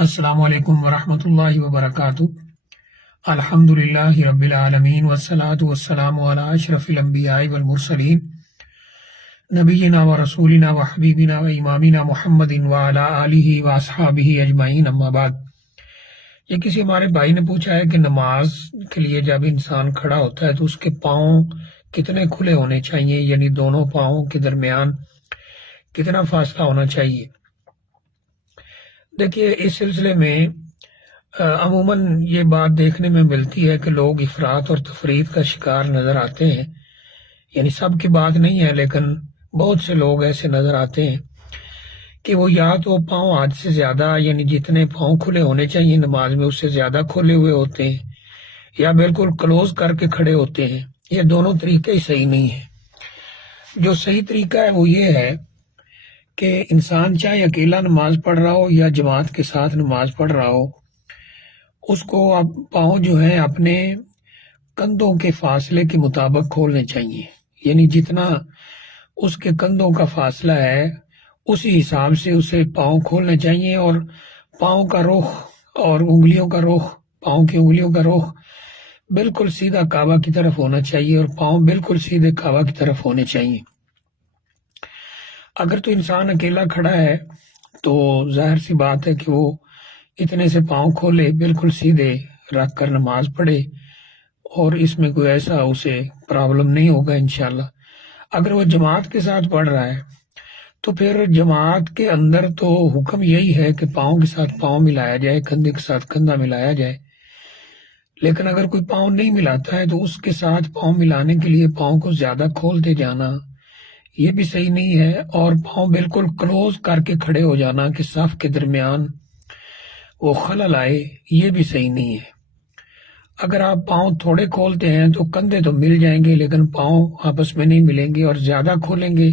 السلام علیکم ورحمۃ اللہ وبرکاتہ۔ الحمدللہ رب العالمین والصلاة والسلام علی اشرف الانبیاء والمرسلین نبینا و رسولنا و حبیبنا و امامنا محمد وعلی آلہ و اصحابہ اجمعین، اما بعد۔ یہ کسی ہمارے بھائی نے پوچھا ہے کہ نماز کے لیے جب انسان کھڑا ہوتا ہے تو اس کے پاؤں کتنے کھلے ہونے چاہیے، یعنی دونوں پاؤں کے درمیان کتنا فاصلہ ہونا چاہیے۔ دیکھیے، اس سلسلے میں عموماً یہ بات دیکھنے میں ملتی ہے کہ لوگ افراط اور تفریط کا شکار نظر آتے ہیں، یعنی سب کی بات نہیں ہے لیکن بہت سے لوگ ایسے نظر آتے ہیں کہ وہ یا تو پاؤں حد سے زیادہ، یعنی جتنے پاؤں کھلے ہونے چاہیے نماز میں اس سے زیادہ کھلے ہوئے ہوتے ہیں، یا بالکل کلوز کر کے کھڑے ہوتے ہیں۔ یہ دونوں طریقے ہی صحیح نہیں ہیں۔ جو صحیح طریقہ ہے وہ یہ ہے کہ انسان چاہے اکیلا نماز پڑھ رہا ہو یا جماعت کے ساتھ نماز پڑھ رہا ہو، اس کو اب پاؤں جو ہیں اپنے کندھوں کے فاصلے کے مطابق کھولنے چاہیے، یعنی جتنا اس کے کندھوں کا فاصلہ ہے اسی حساب سے اسے پاؤں کھولنے چاہیے، اور پاؤں کا رخ اور انگلیوں کا رخ، پاؤں کی انگلیوں کا رخ بالکل سیدھا کعبہ کی طرف ہونا چاہیے، اور پاؤں بالکل سیدھے کعبہ کی طرف ہونے چاہیے۔ اگر تو انسان اکیلا کھڑا ہے تو ظاہر سی بات ہے کہ وہ اتنے سے پاؤں کھولے، بالکل سیدھے رکھ کر نماز پڑھے، اور اس میں کوئی ایسا اسے پرابلم نہیں ہوگا انشاءاللہ۔ اگر وہ جماعت کے ساتھ پڑھ رہا ہے تو پھر جماعت کے اندر تو حکم یہی ہے کہ پاؤں کے ساتھ پاؤں ملایا جائے، کندھے کے ساتھ کندھا ملایا جائے، لیکن اگر کوئی پاؤں نہیں ملاتا ہے تو اس کے ساتھ پاؤں ملانے کے لیے پاؤں کو زیادہ کھولتے جانا یہ بھی صحیح نہیں ہے، اور پاؤں بالکل کلوز کر کے کھڑے ہو جانا کہ صف کے درمیان وہ خلل آئے، یہ بھی صحیح نہیں ہے۔ اگر آپ پاؤں تھوڑے کھولتے ہیں تو کندھے تو مل جائیں گے لیکن پاؤں آپس میں نہیں ملیں گے، اور زیادہ کھولیں گے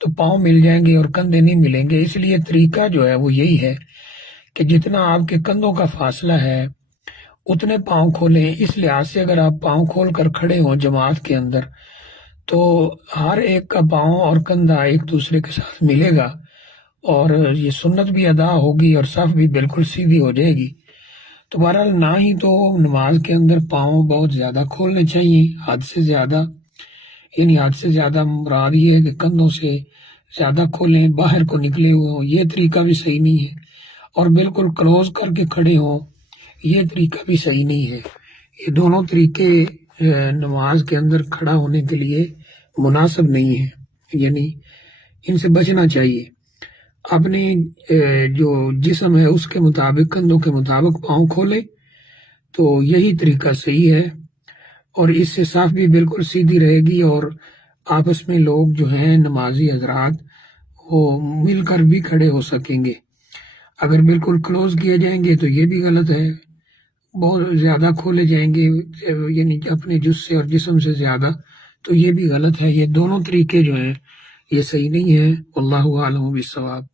تو پاؤں مل جائیں گے اور کندھے نہیں ملیں گے۔ اس لیے طریقہ جو ہے وہ یہی ہے کہ جتنا آپ کے کندھوں کا فاصلہ ہے اتنے پاؤں کھولیں۔ اس لحاظ سے اگر آپ پاؤں کھول کر کھڑے ہوں جماعت کے اندر تو ہر ایک کا پاؤں اور کندھا ایک دوسرے کے ساتھ ملے گا، اور یہ سنت بھی ادا ہوگی اور صف بھی بالکل سیدھی ہو جائے گی۔ تو بہرحال نہ ہی تو نماز کے اندر پاؤں بہت زیادہ کھولنے چاہیے، حد سے زیادہ، یعنی حد سے زیادہ مراد یہ ہے کہ کندھوں سے زیادہ کھولیں، باہر کو نکلے ہوئے ہوں، یہ طریقہ بھی صحیح نہیں ہے، اور بالکل کلوز کر کے کھڑے ہوں، یہ طریقہ بھی صحیح نہیں ہے۔ یہ دونوں طریقے نماز کے اندر کھڑا ہونے کے لیے مناسب نہیں ہے، یعنی ان سے بچنا چاہیے۔ اپنے جو جسم ہے اس کے مطابق، کندھوں کے مطابق پاؤں کھولے تو یہی طریقہ صحیح ہے، اور اس سے صف بھی بالکل سیدھی رہے گی، اور آپس میں لوگ جو ہیں نمازی حضرات وہ مل کر بھی کھڑے ہو سکیں گے۔ اگر بالکل کلوز کیے جائیں گے تو یہ بھی غلط ہے، بہت زیادہ کھولے جائیں گے یعنی اپنے جس سے اور جسم سے زیادہ، تو یہ بھی غلط ہے۔ یہ دونوں طریقے جو ہیں یہ صحیح نہیں ہیں۔ واللہ اعلم بالصواب۔